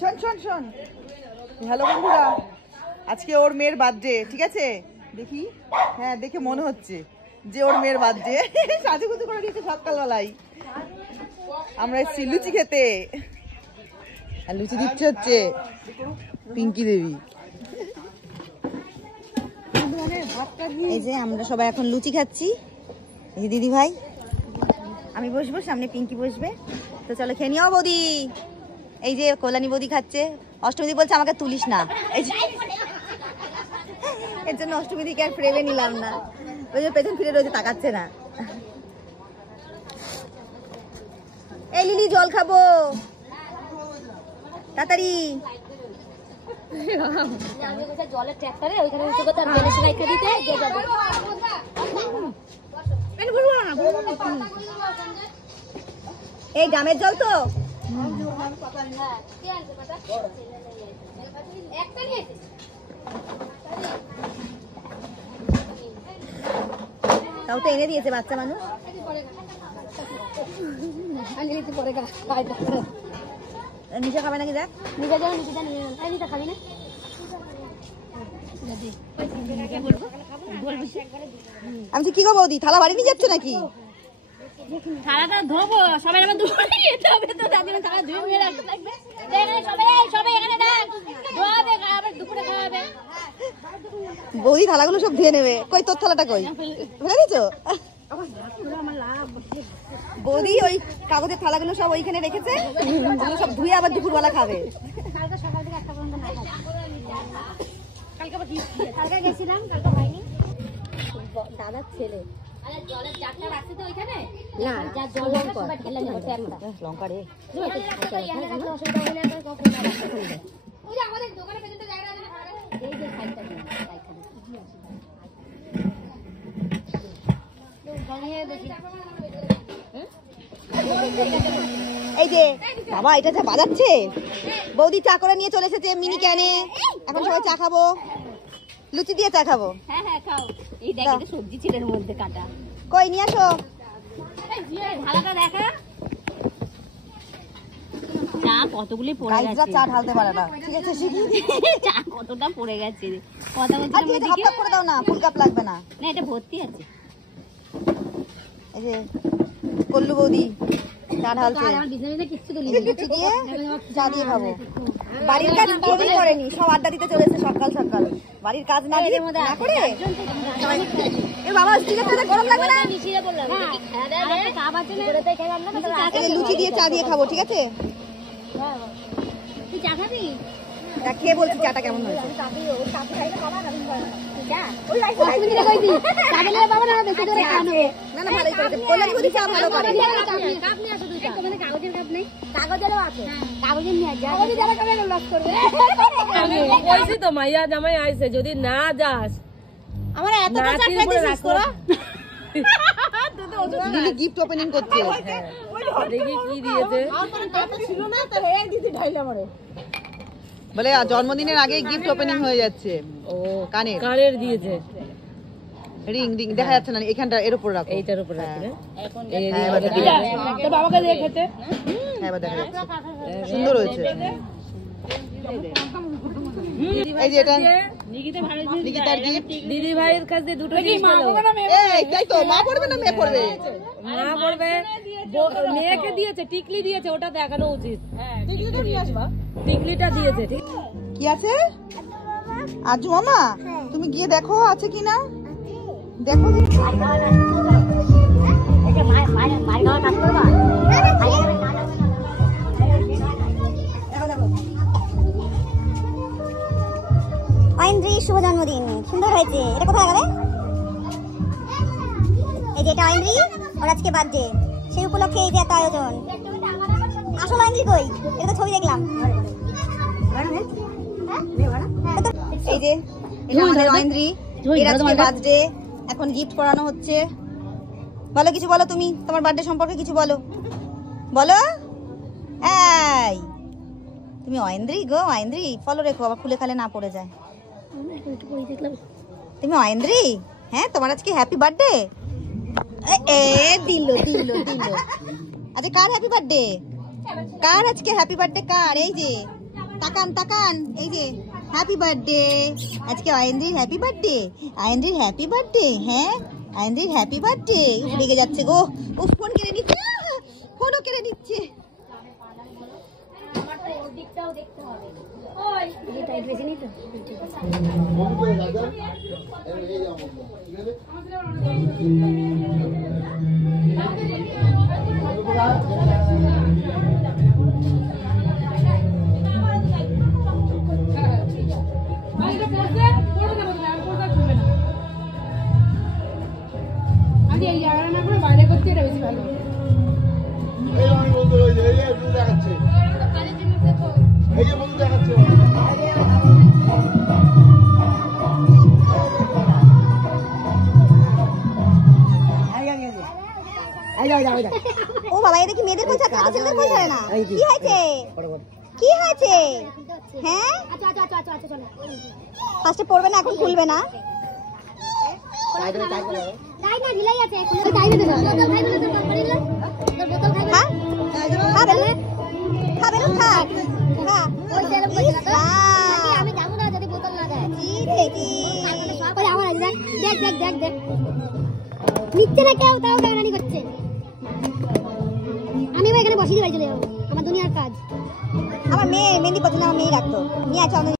শোন শোন শোন, হ্যালো বন্ধুরা, আজকে ওর মেয়ের বার্থডে, ঠিক আছে? দেখি, হ্যাঁ দেখে মনে হচ্ছে যে ওর মেয়ের বার্থডে। সাজুগুজু করে দিয়েছে সকালবেলায়। আমরা এসেছি লুচি খেতে, আর লুচি দিচ্ছে হচ্ছে পিঙ্কি দেবী। এই যে আমরা সবাই এখন লুচি খাচ্ছি। এই যে দিদি ভাই, আমি বসবো, সামনে পিঙ্কি বসবে। তো চলো খেয়ে নিও বৌদি। এই যে কল্যাণী বৌদি খাচ্ছে। অষ্টমীদি বলছে আমাকে তুলিস না, এর জন্য অষ্টমীদিকে আর ফ্রেমে নিলাম না। ওই যে পেছন ফিরে রয়েছে, তাকাচ্ছে না। এই লিলি জল খাবো তাড়াতাড়ি। জলের ট্র্যাক্টরে ওইখানে উঠে করতে বেলেশ রাখা দিতে যে যাবে। এই গ্রামের জল তো তাও তো এনে দিয়েছে বাচ্চা মানুষ। নিচে খাবে নাকি? দেখ নিজে যাও, নিজে যা, নিচে খাবি না? আমি কি গো বৌদি, থালা বাড়ি নিয়ে যাচ্ছে নাকি? থালাটা ধোবো, সবাই আবার দুপুরে যেতে হবে তো, তার জন্য থালা ধুয়ে নিয়ে রাখতে লাগবে। সবাই এখানে দেখ, ধোয়াবে, আবার দুপুরে খাওয়াবে। বৌদি থালাগুলো সব ধুয়ে নেবে। কই তোর থালাটা কই? ফেলে দিছো? বৌদি ওই কাগজের থালাগুলো সব ওইখানে রেখেছে, ওগুলো সব ধুয়ে আবার দুপুরবেলা খাবে। কালকে সকাল থেকে 1টা পর্যন্ত না খাই। কালকে গেছিলাম, কালকে হয়নি। দাদার ছেলে জলের জারটা রাখছে তো ওইখানে, না যা জল লঙ্কা সবাই ঢেলে নেবে ট্যাঙ্কটা। লঙ্কা রে অসুবিধা হলে আর কখন ওই যে আমাদের দোকানে পেছনটা জায়গা আছে না, এই যে সাইডটা দিয়ে এই যে বাবা, এটা যা বাজাচ্ছে। বৌদি চা করে নিয়ে চলে এসেছে মিনি ক্যানে। এখন সবাই চা খাবো, লুচি দিয়ে চা খাবো। হ্যাঁ হ্যাঁ খাও। এই দেখ, এটা সবজি ছিল এর মধ্যে কাটা। কই নিয়ে আসো। ঢালাটা দেখা, চা কতগুলি পড়ে গেছে। চা ঢালতে পারে না, ঠিক আছে? চা কতটা পড়ে গেছে, কথা বলতে হাফ করে দাও না, ফুল কাপ লাগবে না। না, এটা ভর্তি আছে। এই যে কল্লু বৌদি চা ঢালছে। লুচি দিয়ে চা দিয়ে খাবো। বাড়ির কাজ কেউই করেনি, সব আড্ডা দিতে চলেছে সকাল সকাল। বাড়ির কাজ না দিয়ে না করে এ বাবা, স্টিলের প্লেটে গরম লাগবে না? লুচি দিয়ে চা দিয়ে খাবো, ঠিক আছে? তুই চা খাবি? খেয়ে বলছি চাটা কেমন হয়েছে। না না, ভালোই করেছে। কল্যাণী বৌদি চা ভালো করে। বলছি তো মাইয়া জামাই আইছে, যদি না যাস আমার এত গিফট ওপেনিং করছে। দেখি কি দিয়েছে। বলে জন্মদিনের আগে গিফট ওপেনিং হয়ে যাচ্ছে। ও কানের কানের দিয়েছে। রিং রিং দেখা যাচ্ছে না, এখানটা এর উপর রাখো। এইটার উপর রাখি না? তো বাবাকে দিয়ে খেতে। হ্যাঁ, এবার দেখা যাচ্ছে, সুন্দর হয়েছে। এই যে এটা নিকিতার গিফট। দিদি ভাইয়ের কাছে দুটো জিনিস পেলো। এই তাই তো, মা পড়বে না মেয়ে পড়বে? মা পড়বে, মেয়েকে দিয়েছে, টিকলি দিয়েছে, ওটা দেখানো উচিত। টিকলিটা দিয়েছে। ঠিক কি আছে? আজু মামা, তুমি গিয়ে দেখো আছে কিনা, দেখো। ঐন্দ্রি, শুভ জন্মদিন, সুন্দর হয়েছে। এটা কোথায় গেলে? এই যে এটা ঐন্দ্রি, ওর আজকে বার্থডে, সেই উপলক্ষে এই যে একটা আয়োজন। আসল ঐন্দ্রি কই? এটা তো ছবি দেখলাম। এই যে এটা আমাদের ঐন্দ্রি, এর আজকে বার্থডে। এখন গিফট করানো হচ্ছে। বলো, কিছু বলো, তুমি তোমার বার্থডে সম্পর্কে কিছু বলো। বলো। এই তুমি ঐন্দ্রি গো, ঐন্দ্রি ফলো রেখো, আবার খুলে খালে না পড়ে যায়। তুমি ঐন্দ্রি? হ্যাঁ, তোমার আজকে হ্যাপি বার্থডে। দিল দিল দিল। আচ্ছা, কার হ্যাপি বার্থডে? কার আজকে হ্যাপি বার্থডে? কার? এই যে তাকান তাকান, এই যে হ্যাপি বার্থডে। আজকে আয়েন্দ্রির হ্যাপি বার্থডে, আয়েন্দ্রির হ্যাপি বার্থডে। হ্যাঁ আয়েন্দ্রির হ্যাপি বার্থডে। রেগে যাচ্ছে গো, ও ফোন কেড়ে নিচ্ছে, ফোনও কেড়ে নিচ্ছে। আমি এই জায়গাটা না করে বাইরে করতে এটা বেশি ভালো। এই আমি বলতে ওই যে এই যে একটু দেখাচ্ছে, এই যে বন্ধু দেখাচ্ছে। ও বাবা, এটা কি মেয়েদের বই থাকে, ছেলেদের বই ধরে না? কি হয়েছে, কি হয়েছে? হ্যাঁ ফার্স্টে পড়বে না, এখন খুলবে না। নিচ্ছে না কেউ, তাও টানাটানি করছে। আমি এখানে বসে বাড়ি চলে যাবো, আমার দুনিয়ার কাজ। আমার মেয়ে মেহেন্দি পছন্দ, আমার মেয়ে রাখতো নিয়ে আছে।